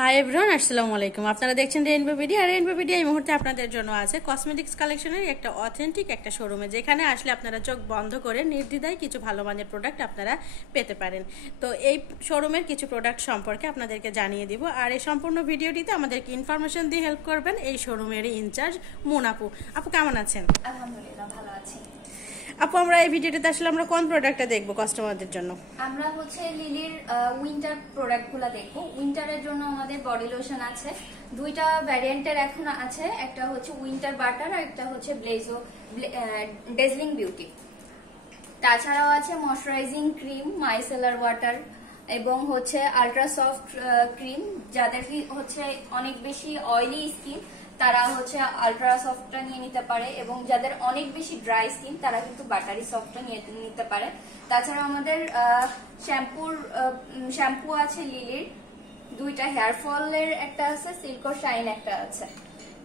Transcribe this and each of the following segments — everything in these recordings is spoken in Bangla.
হাই এভরিওয়ান, আসসালামু আলাইকুম। আপনারা দেখছেন রেইনবো ভিডিও। আর রেইনবো ভিডিও এই মুহূর্তে আপনাদের জন্য আছে কসমেটিক্স কালেকশনের একটা অথেন্টিক একটা শোরুমে, যেখানে আসলে আপনারা চোখ বন্ধ করে নির্দ্বিধায় কিছু ভালো মানের প্রোডাক্ট আপনারা পেতে পারেন। তো এই শোরুমের কিছু প্রোডাক্ট সম্পর্কে আপনাদেরকে জানিয়ে দিব। আর এই সম্পূর্ণ ভিডিওটিতে আমাদেরকে ইনফরমেশন দিয়ে হেল্প করবেন এই শোরুমের ইনচার্জ মুন আপু। আপু কেমন আছেন? আলহামদুলিল্লাহ ভালো আছি। আপু, আমরা এই ভিডিওটিতে আসলে আমরা কোন প্রোডাক্টটা দেখবো কাস্টমারদের জন্য? আমরা লিলির উইন্টার প্রোডাক্টগুলো দেখবো। উইন্টারের জন্য আমাদের বডি লোশন আছে, দুইটা ভ্যারিয়েন্টের এখন আছে। একটা হচ্ছে উইন্টার বাটার আর একটা হচ্ছে ডেজলিং বিউটি। তাছাড়াও আছে ময়শ্চারাইজিং ক্রিম, মাইসেলার ওয়াটার এবং হচ্ছে আলট্রা সফট ক্রিম। যাদের হচ্ছে অনেক বেশি অয়েলি স্কিন তারা হচ্ছে আলট্রা সফটটা নিয়ে নিতে পারে, এবং যাদের অনেক বেশি ড্রাই স্কিন তারা কিন্তু বাটারি সফটটা নিয়ে নিতে পারে। তাছাড়া আমাদের শ্যাম্পু আছে লিলির দুইটা, হেয়ার ফলের একটা আছে, সিল্ক শাইন একটা আছে।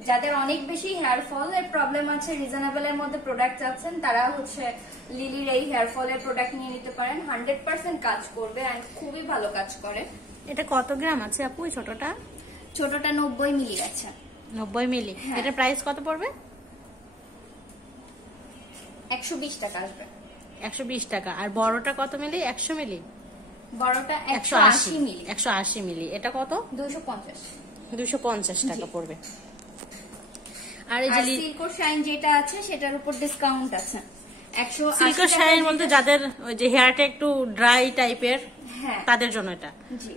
যাদের অনেক বেশি হেয়ার ফলের প্রবলেম আছে, রিজনেবল এর মধ্যে প্রোডাক্ট চাচ্ছেন, তারা হচ্ছে লিলির এই হেয়ার ফলের প্রোডাক্ট নিয়ে নিতে পারেন। 100% কাজ করবে এন্ড খুবই ভালো কাজ করে। এটা কত গ্রাম আছে আপু? ছোটটা 90 মিলি আছে। 90 মিলি। এটা প্রাইস কত পড়বে? 120 টাকা আসবে। 120 টাকা। আর বড়টা কত মিলি? 100 মিলি। বড়টা 180 মিলি। 180 মিলি। এটা কত? 250 টাকা পড়বে। আর এই যে সিল্ক শাইন যেটা আছে সেটার উপর ডিসকাউন্ট আছে 180 সিল্ক শাইন বলতে যাদের ওই যে হেয়ারটা একটু ড্রাই টাইপের, তাদের জন্য এটা। জি,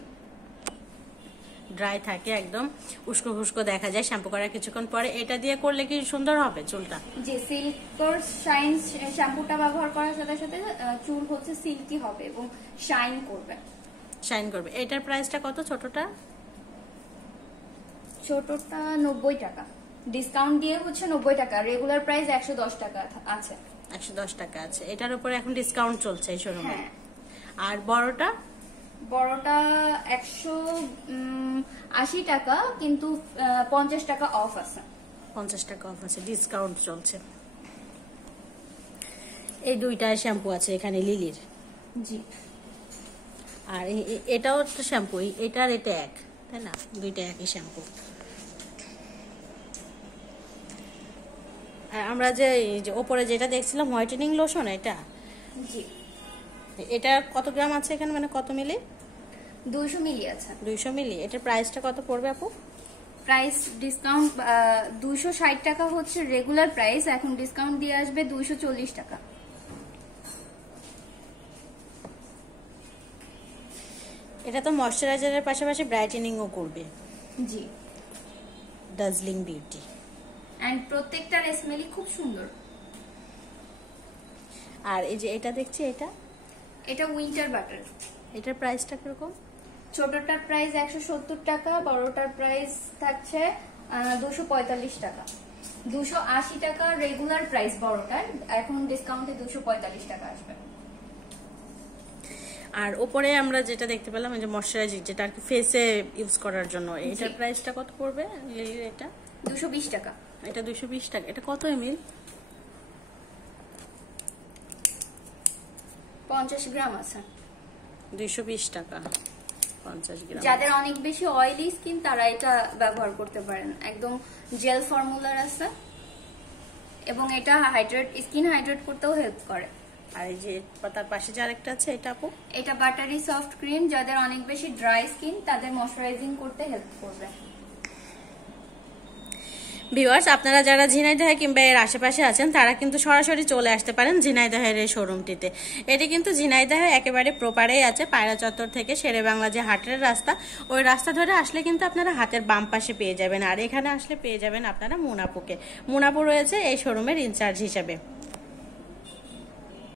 ড্রাই থাকে, একদম উস্কো খুস্কো দেখা যায় শ্যাম্পু করার কিছুক্ষণ পরে। এটা দিয়ে করলে কি সুন্দর হবে চুলটা? যে সিল্ক শাইন শ্যাম্পুটা ব্যবহার করার সাথে সাথে চুল হচ্ছে সিল্কি হবে এবং শাইন করবে। এটার প্রাইসটা কত? ছোটটা 90 টাকা, ডিসকাউন্ট দিয়ে হচ্ছে 90 টাকা। রেগুলার প্রাইস 110 টাকা আছে। 110 টাকা আছে। এটার উপরে এখন ডিসকাউন্ট চলছে এই শোরুমে। আর বড়টা 180 টাকা, কিন্তু 50 টাকা অফ আছে। 50 টাকা অফ আছে, ডিসকাউন্ট চলছে। এই দুইটা শ্যাম্পু আছে এখানে লিলির। জি। আর এটাও একটা শ্যাম্পু, এটা আর এটা এক, তাই না? দুইটা একই শ্যাম্পু। আর আমরা যে ওপরে যেটা দেখছিলাম হোয়াইটেনিং লোশন, এটা জি, এটা কত গ্রাম আছে এখানে, মানে কত মিলি? 200 মিলি আছে। 200 মিলি। এটার প্রাইসটা কত পড়বে আপু? প্রাইস ডিসকাউন্ট 260 টাকা হচ্ছে রেগুলার প্রাইস, এখন ডিসকাউন্ট দিয়ে আসবে 240 টাকা। এটা তো ময়শ্চারাইজারের পাশাপাশি ব্রাইটেনিংও করবে। জি, ডাজলিং বিউটি। এন্ড প্রত্যেকটার স্মেলই খুব সুন্দর। আর এই যে এটা দেখছি, এটা উইন্টার বাটার। এটার প্রাইসটা কিরকম? ছোটটার প্রাইস 170 টাকা, বড়টার প্রাইস থাকছে 245 টাকা। 280 টাকা রেগুলার প্রাইস বড়টার, এখন ডিসকাউন্টে 245 টাকা আসবে। আর উপরে আমরা যেটা দেখতে পেলাম যে ময়শ্চারাইজিং, যেটা আর কি ফেসে ইউজ করার জন্য, এটার প্রাইসটা কত পড়বে? এটা 220 টাকা। এটা 220 টাকা। এটা কত এমএল? 50 গ্রাম আছে। 220 টাকা 50 গ্রাম। যাদের অনেক বেশি অয়েলি স্কিন তারা এটা ব্যবহার করতে পারেন। একদম জেল ফর্মুলার আছে এবং এটা স্কিন হাইড্রেট করতেও হেল্প করে। আর এই যে তার পাশে যে আরেকটা আছে, এটা আপু? এটা বাটারি সফট ক্রিম, যাদের অনেক বেশি ড্রাই স্কিন তাদের ময়শ্চারাইজিং করতে হেল্প করবে। ভিউয়ার্স, আপনারা যারা ঝিনাইদহ কিংবা এর আশেপাশে আছেন তারা কিন্তু সরাসরি চলে আসতে পারেন ঝিনাইদহের এই শোরুমটিতে। এটি কিন্তু ঝিনাইদহ একেবারে প্রপারেই আছে, পায়রা চত্বর থেকে শেরে বাংলা যে হাটের রাস্তা, ওই রাস্তা ধরে আসলে কিন্তু আপনারা হাতের বাম পাশে পেয়ে যাবেন। আর এখানে আসলে পেয়ে যাবেন আপনারা মুন আপুকে। মুন আপু রয়েছে এই শোরুমের ইনচার্জ হিসেবে।